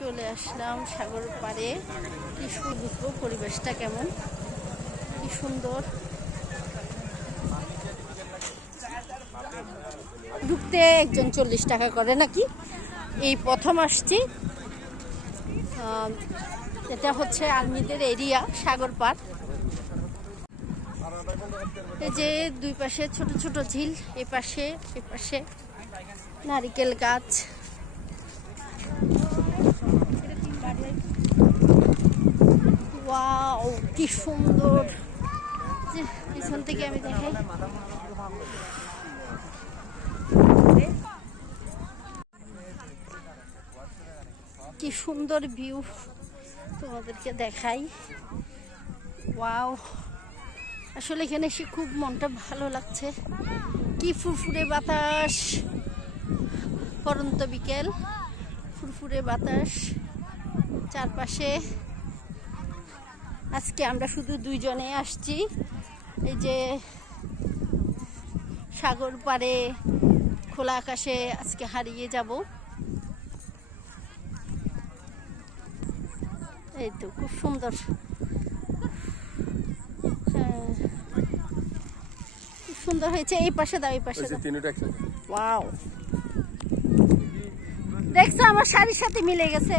চলে আসলাম সাগর পাড়ে। কি বুঝবো পরিবেশটা কেমন, কি সুন্দর। ঢুকতে একজন 40 টাকা করে নাকি। এই প্রথম আসছি। এটা হচ্ছে আর্মিদের এরিয়া সাগর পাড়। এই যে দুই পাশে ছোট ছোট ঝিল, এ পাশে নারিকেল গাছ। ওয়াও কি সুন্দর। যে পিছন থেকে আমি দেখাই, কি সুন্দর ভিউ তোমাদেরকে দেখাই। ওয়াও, আসলে এখানে এসে খুব মনটা ভালো লাগছে। কি ফুরফুরে বাতাস, পরন্ত বিকেল, ফুরফুরে বাতাস চারপাশে। আজকে আমরা শুধু দুইজনে আসছি। এই যে সাগর পাড়ে খোলা আকাশে আজকে হারিয়ে যাব। এই তো খুব সুন্দর। হ্যাঁ, খুব সুন্দর হয়েছে। এই পাশে দাও, এই পাশে দাও। ওয়াও, দেখছো আমার শাড়ির সাথে মিলে গেছে।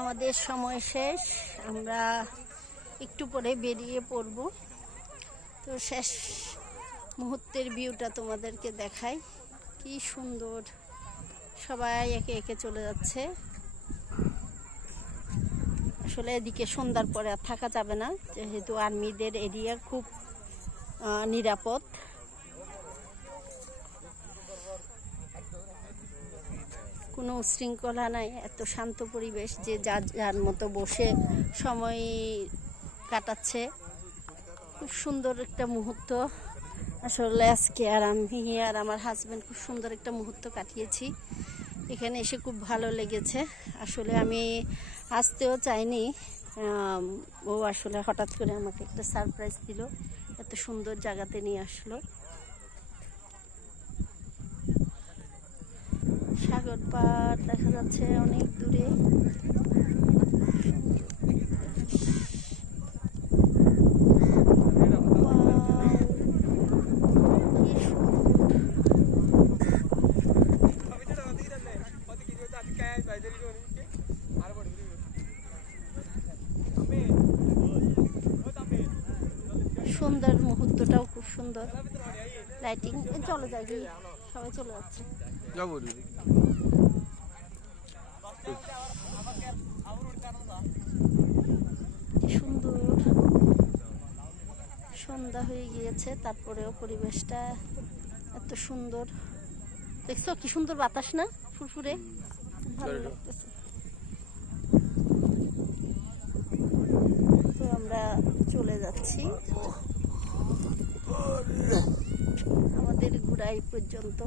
আমাদের সময় শেষ, আমরা একটু পরে বেরিয়ে পড়ব। তো শেষ মুহূর্তের ভিউটা তোমাদেরকে দেখাই। কি সুন্দর, সবাই একে একে চলে যাচ্ছে। আসলে এদিকে সন্ধ্যার পরে আর থাকা যাবে না, যেহেতু আর্মিদের এরিয়া, খুব নিরাপদ। কোনো উশৃঙ্খলা নাই, এত শান্ত পরিবেশ যে যার যার মতো বসে সময় কাটাচ্ছে। খুব সুন্দর একটা মুহূর্ত। আসলে আজকে আর আমি আর আমার হাজব্যান্ড খুব সুন্দর একটা মুহূর্ত কাটিয়েছি। এখানে এসে খুব ভালো লেগেছে। আসলে আমি আসতেও চাইনি, ও আসলে হঠাৎ করে আমাকে একটা সারপ্রাইজ দিল, এত সুন্দর জায়গাতে নিয়ে আসলো। সাগর পাড় দেখা যাচ্ছে অনেক দূরে। সুন্দর মুহূর্তটাও খুব সুন্দর, লাইটিং। চলে যাই, সবাই চলে যাচ্ছে। সুন্দর সন্ধ্যা হয়ে গিয়েছে, তারপরেও পরিবেশটা এত সুন্দর। দেখছো কি সুন্দর বাতাস না, ফুরফুরে, ভালো লাগতেছে। তো আমরা চলে যাচ্ছি, আমাদের ঘোরা এই পর্যন্ত।